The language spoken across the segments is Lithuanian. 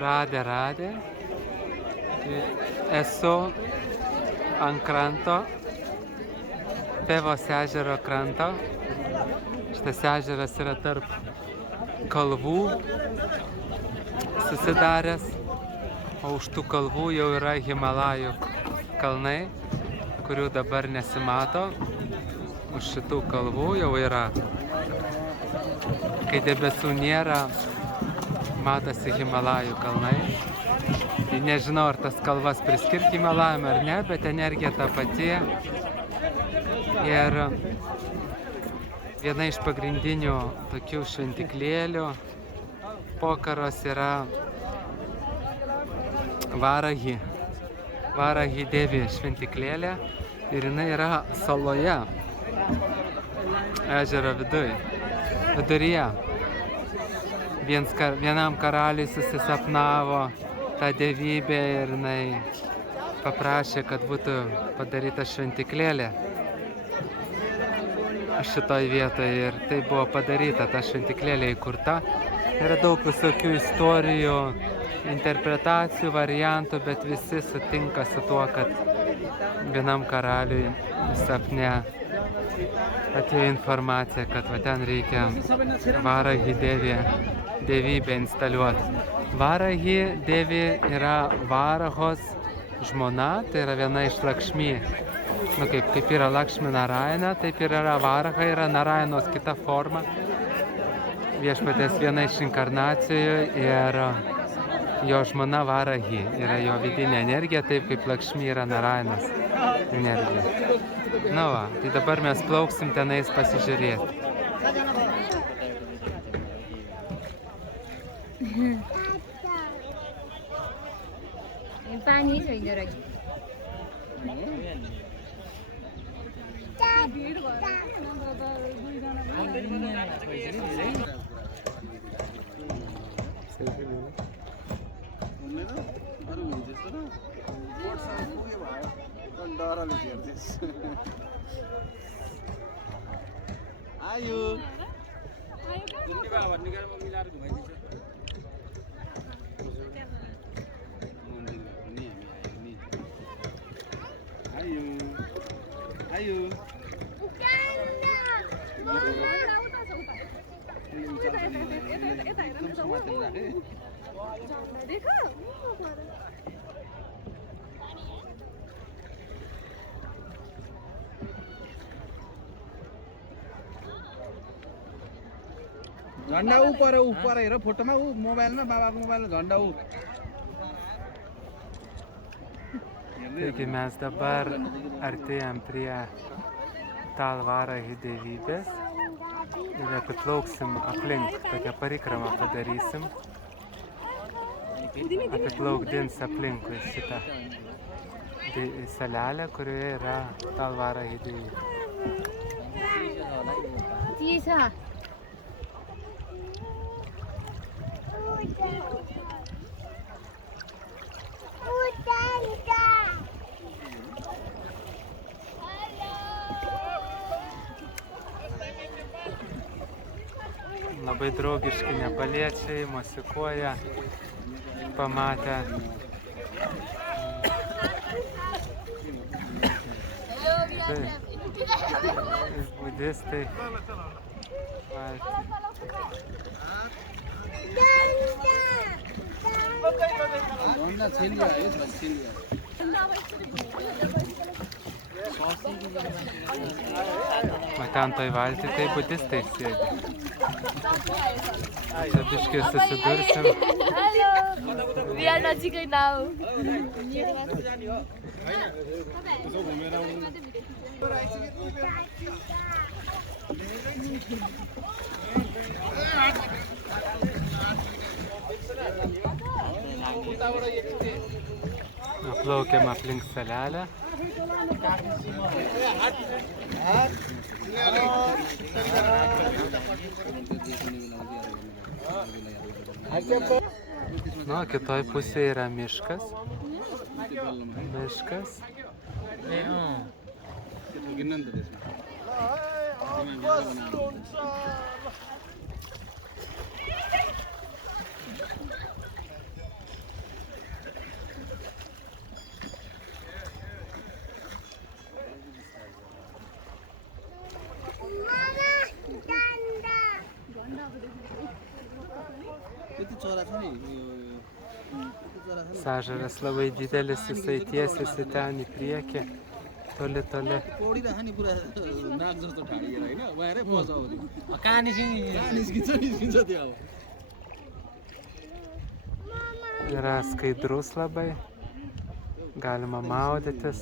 Radė. Esu ant kranto, Tevos ežero kranto. Šitas ežeras yra tarp kalvų susidaręs, o už tų kalvų jau yra Himalajų kalnai, kurių dabar nesimato. Už šitų kalvų jau yra. Kai debesų nėra, matosi Himalajų kalnai. Tai nežinau, ar tas kalvas priskirti Himalajam ar ne, bet energija ta pati. Ir viena iš pagrindinių tokių šventiklėlių Pokaros yra Varahi Devi šventiklėlė. Ir jinai yra saloje, ežero viduryje. Vienam karaliui susisapnavo tą dievybę ir jinai paprašė, kad būtų padaryta šventiklėlė šitoj vietoje, ir tai buvo padaryta, ta šventiklėlė įkurta. Yra daug visokių istorijų, interpretacijų, variantų, bet visi sutinka su tuo, kad vienam karaliui sapne atėjo informacija, kad va ten reikia Varahi dievybę instaliuoti. Varahi Devi yra Varahos žmona, tai yra viena iš Lakšmi. Kaip yra Lakšmi Narayana, taip ir yra Varaha, yra Narayanos kita forma. Viešpatės viena iš inkarnacijų ir jo žmona Varahi yra jo vidinė energija, taip kaip Lakšmi yra Narayanos energija. Na va, tai dabar mes plauksim tenais pasižiūrėti. पानी छैन रहेछ आयो झन्डा ऊपर हेर फोटोमा ऊ मोबाइलमा बाबाको मोबाइलमा झन्डा ऊ Taigi mes dabar artėjam prie Varahi dievybės ir apiplauksim aplink, tokią parikramą padarysim. Apiplaukdins aplinkui šitą salelę, kurioje yra Varahi dievybė. Tiesa. Labai draugiški nepaliečiai mosikuoja, pamatę. Tai budistai. O ten toj valty tai budistai sėdi. Čia biškai susidursim. Bihar नजिकै now Plaukiam aplink salelę. Nu, kitoj pusėje yra miškas. Sąžaras labai didelis, jisai tiesiasi ten į priekį, toli. पौडिरहेको नि पुरा नाक जस्तो ठाडिएर होइन उहाँरै पसाउँथ्यो कहाँ निस्किन्छ त्यो अब Yra skaidrus labai, galima maudytis.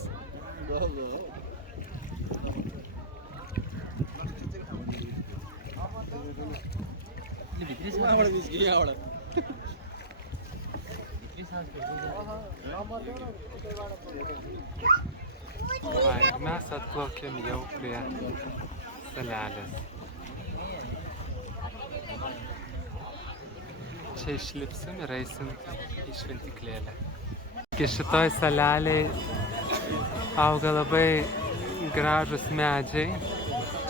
उहाँबाट निस्क्यो यहाँबाट Va, ir mes atplaukėm jau prie salelės. Čia išlipsim ir eisim į šventyklėlę. Iki šitoj salelėj auga labai gražus medžiai.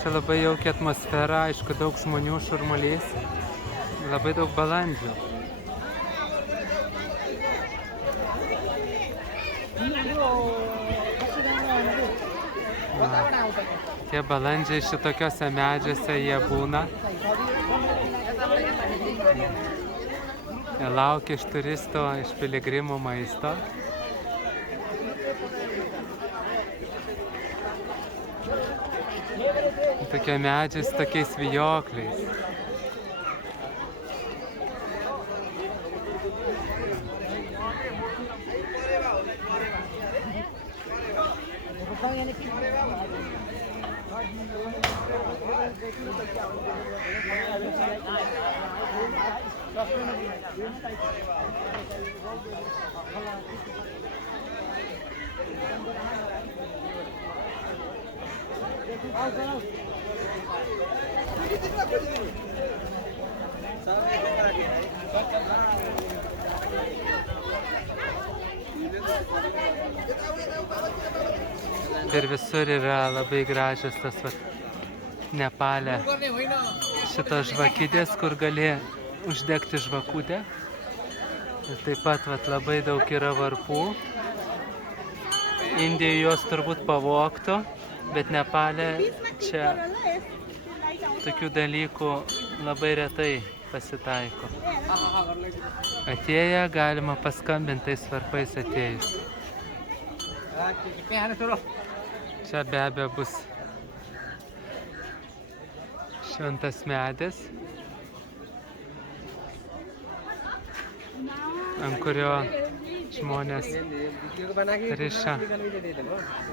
Čia labai jaukia atmosfera, aišku, daug žmonių, šurmulys. Labai daug balandžių. Tie balandžiai šitokiuose medžiuose jie būna. Jie laukia iš turistų, iš piligrimų maisto. Tokie medžiai su tokiais vijokliais. Ir visur yra labai gražios tas Nepale šitos žvakidės, kur gali uždegti žvakutę. Ir taip pat labai daug yra varpų. Indijoje jos turbūt pavogtų, bet Nepale čia tokių dalykų labai retai pasitaiko. Atėję galima paskambinti tais varpais atėjus. Čia be abejo bus šventas medis, ant kurio žmonės riša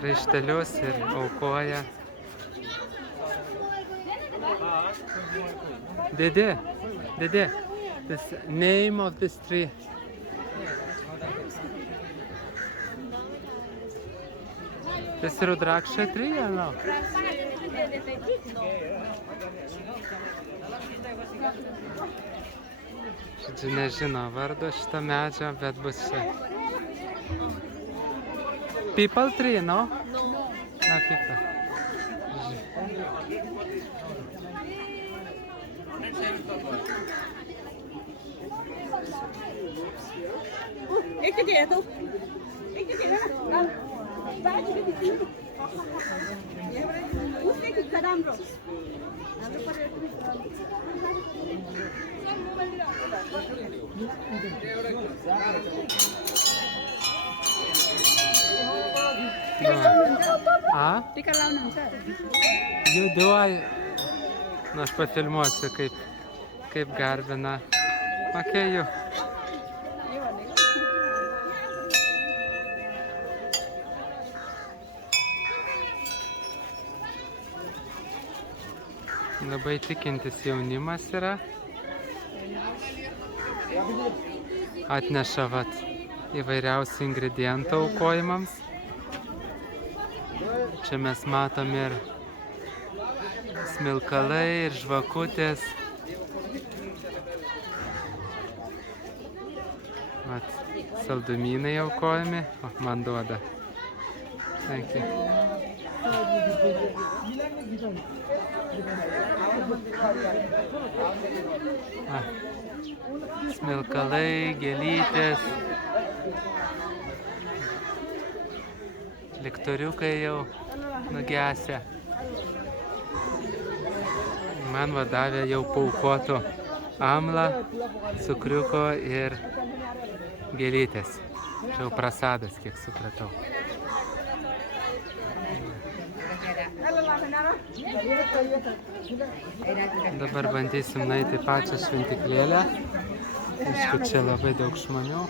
raištelius ir aukoja. Dede, this name of this tree. This Rudraksha tree or no? Žodžiu, nežino vardo šito medžio, bet bus čia. People tree, no? Na, people. टिका लाउनुहुन्छ यो duoja. Na, aš pafilmuosiu, kaip garbina Makėjų. Labai tikintis jaunimas yra. Atneša įvairiausių ingredientų aukojimams. Čia mes matom ir smilkalai, ir žvakutės. Saldumynai aukojami. O, man duoda. Thank you. Smilkalai, gėlytės. Liktoriukai jau nugesę. Man vadavė jau paaukotų amla, cukriuko ir gėlytės. Čia jau prasadas, kiek supratau. Dabar bandysim nueiti į pačią šventyklėlę. Aišku, čia labai daug žmonių.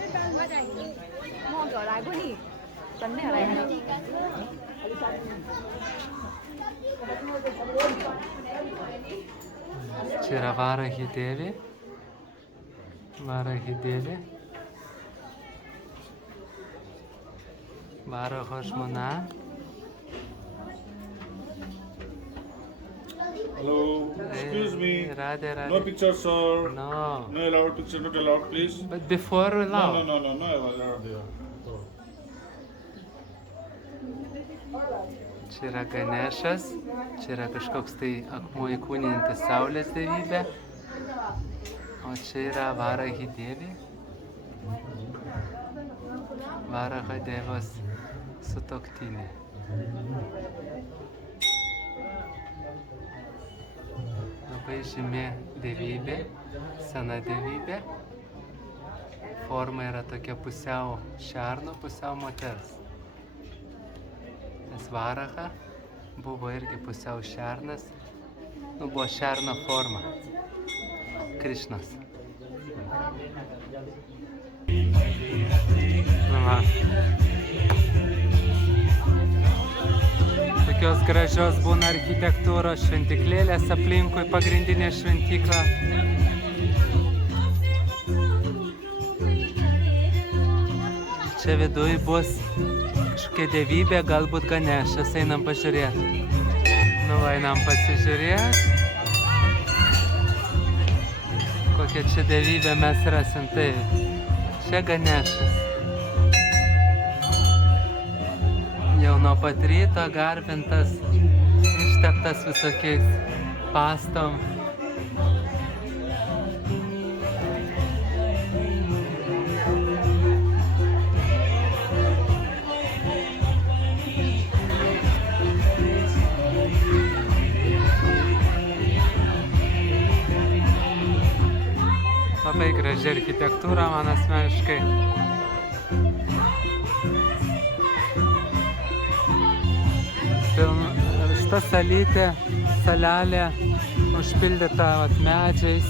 Čia yra Varahi Devi. Varahi Devi. Varaho žmona. Hello, excuse me. Radhe, No Radhe. picture, sir. No. No allowed picture, not allowed, please. But before we No allow. allowed there. Čia yra Ganešas. Čia yra kažkoks tai akmuo įkūnintis saulės dievybė. O čia yra Varahi Devi. Varaha Devos sutuoktinė. Labai žymi dievybė, sena dievybė. Forma yra tokia pusiau šerno, pusiau moters. Nes Varaha buvo irgi pusiau šernas, buvo šerno forma. Krišnos. Nu va. Tokios gražios būna architektūros šventyklėlės aplinkui pagrindinė šventykla. Čia viduj bus kažkokia dievybė, galbūt Ganešas, einam pažiūrėti. Nu, einam pasižiūrėti. Kokia čia dievybė mes rasim, tai čia Ganešas. Jau nuo pat ryto garbintas, išteptas visokiais pastom. Labai graži architektūra man asmeniškai. Šita salytė, salelė užpildyta medžiais.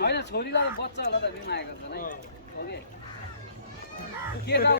होइन छोरीलाई बच्चा होला त बिमाएको छ नै हो कि